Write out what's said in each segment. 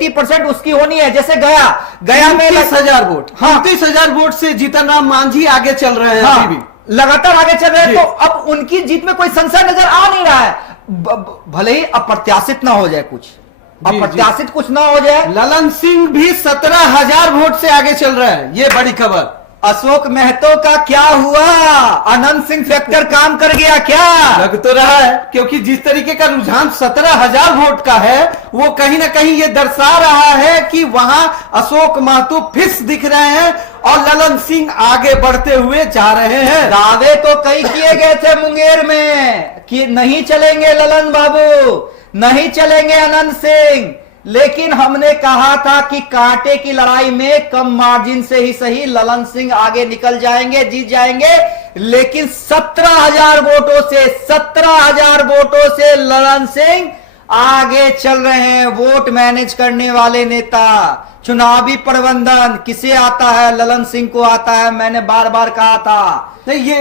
50% उसकी होनी है। जैसे गया में 30,000 वोट, हाँ 30,000 वोट से जीतन राम मांझी आगे चल रहे हैं। हाँ, अभी भी लगातार आगे चल रहे हैं। तो अब उनकी जीत में कोई संशय नजर आ नहीं रहा है। भले ही अप्रत्याशित ना हो जाए कुछ, अप्रत्याशित कुछ ना हो जाए। ललन सिंह भी 17,000 वोट से आगे चल रहे हैं, ये बड़ी खबर। अशोक महतो का क्या हुआ? अनंत सिंह फैक्टर काम कर गया क्या? लग तो रहा है, क्योंकि जिस तरीके का रुझान 17,000 वोट का है, वो कहीं ना कहीं ये दर्शा रहा है कि वहां अशोक महतो फिस दिख रहे हैं और ललन सिंह आगे बढ़ते हुए जा रहे हैं। दावे तो कई किए गए थे मुंगेर में कि नहीं चलेंगे ललन बाबू, नहीं चलेंगे अनंत सिंह, लेकिन हमने कहा था कि कांटे की लड़ाई में कम मार्जिन से ही सही ललन सिंह आगे निकल जाएंगे, जीत जाएंगे। लेकिन 17,000 वोटों से 17,000 वोटों से ललन सिंह आगे चल रहे हैं। वोट मैनेज करने वाले नेता, चुनावी प्रबंधन किसे आता है? ललन सिंह को आता है। मैंने बार बार कहा था। नहीं, ये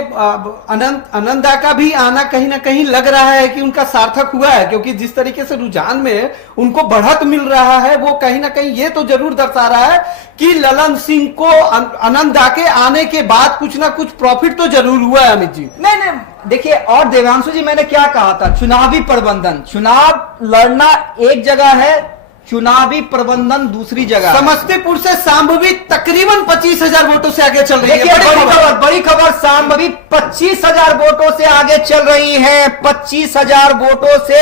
अनंता का भी आना कहीं ना कहीं लग रहा है कि उनका सार्थक हुआ है, क्योंकि जिस तरीके से रुझान में उनको बढ़त मिल रहा है, वो कहीं ना कहीं ये तो जरूर दर्शा रहा है कि ललन सिंह को अनंता के आने के बाद कुछ ना कुछ प्रॉफिट तो जरूर हुआ है। अमित जी नहीं, देखिए, और देवांशु जी, मैंने क्या कहा था? चुनावी प्रबंधन, चुनाव लड़ना एक जगह है, चुनावी प्रबंधन दूसरी जगह। समस्तीपुर से शांभवी तकरीबन 25,000 वोटों से आगे चल रही है। बड़ी खबर, शांभवी 25,000 वोटों से आगे चल रही है। 25,000 वोटों से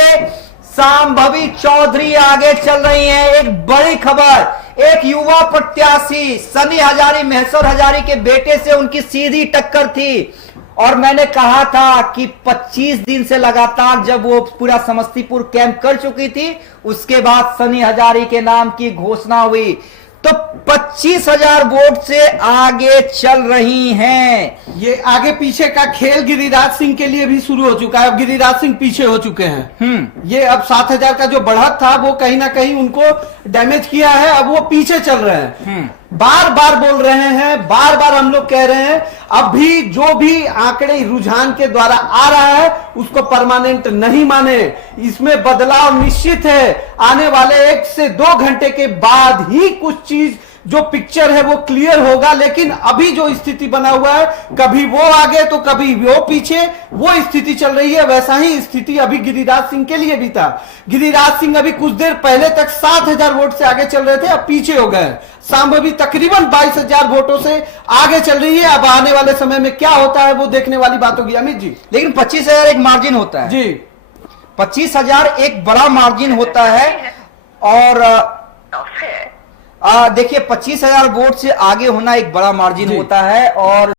शांभवी चौधरी आगे चल रही है। एक बड़ी खबर, एक युवा प्रत्याशी सनी हजारी, महेश्वर हजारी के बेटे से उनकी सीधी टक्कर थी। और मैंने कहा था कि 25 दिन से लगातार जब वो पूरा समस्तीपुर कैंप कर चुकी थी, उसके बाद सनी हजारी के नाम की घोषणा हुई, तो 25,000 वोट से आगे चल रही हैं। ये आगे पीछे का खेल गिरिराज सिंह के लिए भी शुरू हो चुका है। अब गिरिराज सिंह पीछे हो चुके हैं। ये अब 7,000 का जो बढ़त था वो कहीं ना कहीं उनको डैमेज किया है। अब वो पीछे चल रहे हैं। बार बार बोल रहे हैं, बार बार हम लोग कह रहे हैं, अब भी जो भी आंकड़े रुझान के द्वारा आ रहा है उसको परमानेंट नहीं माने। इसमें बदलाव निश्चित है। आने वाले 1 से 2 घंटे के बाद ही कुछ चीज जो पिक्चर है वो क्लियर होगा। लेकिन अभी जो स्थिति बना हुआ है, कभी वो आगे तो कभी वो पीछे, वो स्थिति चल रही है। वैसा ही स्थिति अभी गिरिराज सिंह के लिए भी था। गिरिराज सिंह अभी कुछ देर पहले तक 7,000 वोट से आगे चल रहे थे, अब पीछे हो गए। शांभवी तकरीबन 22,000 वोटों से आगे चल रही है। अब आने वाले समय में क्या होता है वो देखने वाली बात होगी। अमित जी, लेकिन 25,000 एक मार्जिन होता है जी, 25,000 एक बड़ा मार्जिन होता है। और देखिए, 25,000 वोट से आगे होना एक बड़ा मार्जिन होता है। और